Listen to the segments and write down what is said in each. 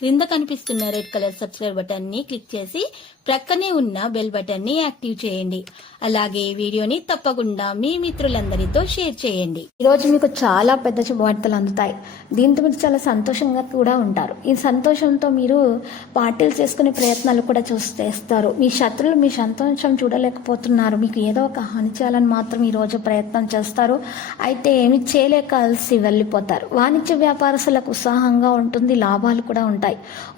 క్రింద కనిపిస్తున్న red colour subscribe బటన్ని క్లిక్ చేసి ప్రక్కనే ఉన్న బెల్ బటన్ని యాక్టివ్ చేయండి. అలాగే ఈ వీడియోని తప్పకుండా మీ మిత్రులందరితో షేర్ చేయండి. ఈ రోజు మీకు చాలా పెద్ద శుభవార్తలు అందుతాయి. దీంతో మీరు చాలా సంతోషంగా కూడా ఉంటారు. ఈ సంతోషంతో మీరు పార్టీలు చేసుకునే ప్రయత్నాలు కూడా చూసి చేస్తారు. మీ శత్రులు మీ సంతోషం చూడలేకపోతున్నారు. మీకు ఏదో ఒక హాని చేయాలని మాత్రం ఈ రోజు ప్రయత్నం చేస్తారు. అయితే ఏమి చేయలేక కలిసి వెళ్ళిపోతారు. వాణిజ్య వ్యాపారస్తులకు ఉత్సాహంగా ఉంటుంది లాభాలు కూడా ఉంటాయి.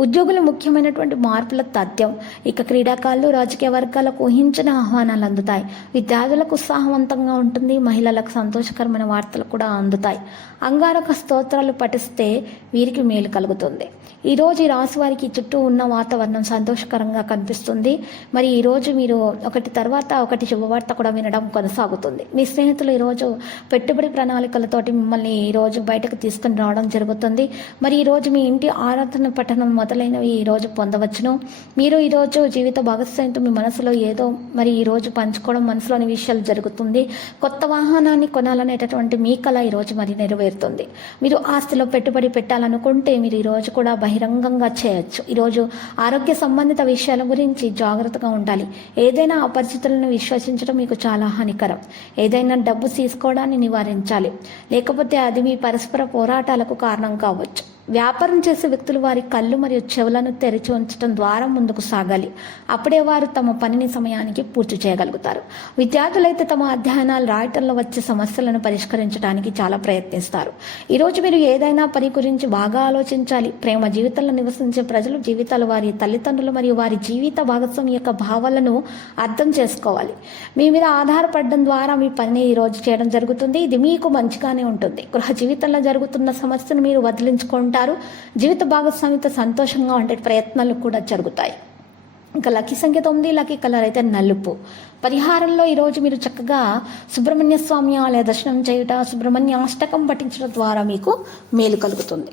ఉద్యోగులు ముఖ్యమైనటువంటి మార్పుల తథ్యం ఇక క్రీడాకారులు రాజకీయ వర్గాలకు ఊహించిన ఆహ్వానాలు అందుతాయి. విద్యార్థులకు ఉత్సాహవంతంగా ఉంటుంది మహిళలకు సంతోషకరమైన వార్తలు కూడా అందుతాయి. అంగారక స్తోత్రాలు పఠిస్తే వీరికి మేలు కలుగుతుంది. ఈ రోజు ఈ రాశి వారికి చుట్టూ ఉన్న వాతావరణం సంతోషకరంగా కనిపిస్తుంది. మరి ఈ రోజు మీరు ఒకటి తర్వాత ఒకటి శుభవార్త కూడా వినడం కొనసాగుతుంది. మీ స్నేహితులు ఈరోజు పెట్టుబడి ప్రణాళికలతోటి మిమ్మల్ని ఈ రోజు బయటకు తీసుకుని రావడం జరుగుతుంది. మరి ఈ రోజు మీ ఇంటి ఆరాధన పఠనం మొదలైనవి ఈరోజు పొందవచ్చును. మీరు ఈరోజు జీవిత భాగస్వామితో మీ మనసులో ఏదో మరి ఈ రోజు పంచుకోవడం మనసులోని విషయాలు జరుగుతుంది. కొత్త వాహనాన్ని కొనాలనేటటువంటి మీ కళ ఈరోజు మరి నెరవేరుతుంది. మీరు ఆస్తిలో పెట్టుబడి పెట్టాలనుకుంటే మీరు ఈరోజు కూడా బహిరంగంగా చేయొచ్చు. ఈరోజు ఆరోగ్య సంబంధిత విషయాల గురించి జాగ్రత్తగా ఉండాలి. ఏదైనా అపరిచితులను విశ్వసించడం మీకు చాలా హానికరం. ఏదైనా డబ్బు తీసుకోవడాన్ని నివారించాలి. లేకపోతే అది మీ పరస్పర పోరాటాలకు కారణం కావచ్చు. వ్యాపారం చేసే వ్యక్తులు వారి కళ్ళు మరియు చెవులను తెరిచి ఉంచడం ద్వారా ముందుకు సాగాలి. అప్పుడే వారు తమ పనిని సమయానికి పూర్తి చేయగలుగుతారు. విద్యార్థులైతే తమ అధ్యయనాలు రాయటంలో వచ్చే సమస్యలను పరిష్కరించడానికి చాలా ప్రయత్నిస్తారు. ఈరోజు మీరు ఏదైనా పని గురించి బాగా ఆలోచించాలి. ప్రేమ జీవితంలో నివసించే ప్రజలు జీవితాలు వారి తల్లిదండ్రులు మరియు వారి జీవిత భాగస్వామి యొక్క భావాలను అర్థం చేసుకోవాలి. మీ మీద ఆధారపడడం ద్వారా మీ పని ఈరోజు చేయడం జరుగుతుంది. ఇది మీకు మంచిగానే ఉంటుంది. గృహ జీవితంలో జరుగుతున్న సమస్యను మీరు వదిలించుకుంటారు. జీవిత భాగస్వామితో సంతోషంగా ఉండే ప్రయత్నాలు కూడా జరుగుతాయి. ఇంకా లక్కీ సంఖ్య తొమ్మిది లక్కీ కలర్ అయితే నలుపు. పరిహారంలో ఈరోజు మీరు చక్కగా సుబ్రహ్మణ్య స్వామి ఆలయ దర్శనం చేయుట సుబ్రహ్మణ్య అష్టకం పఠించడం ద్వారా మీకు మేలు కలుగుతుంది.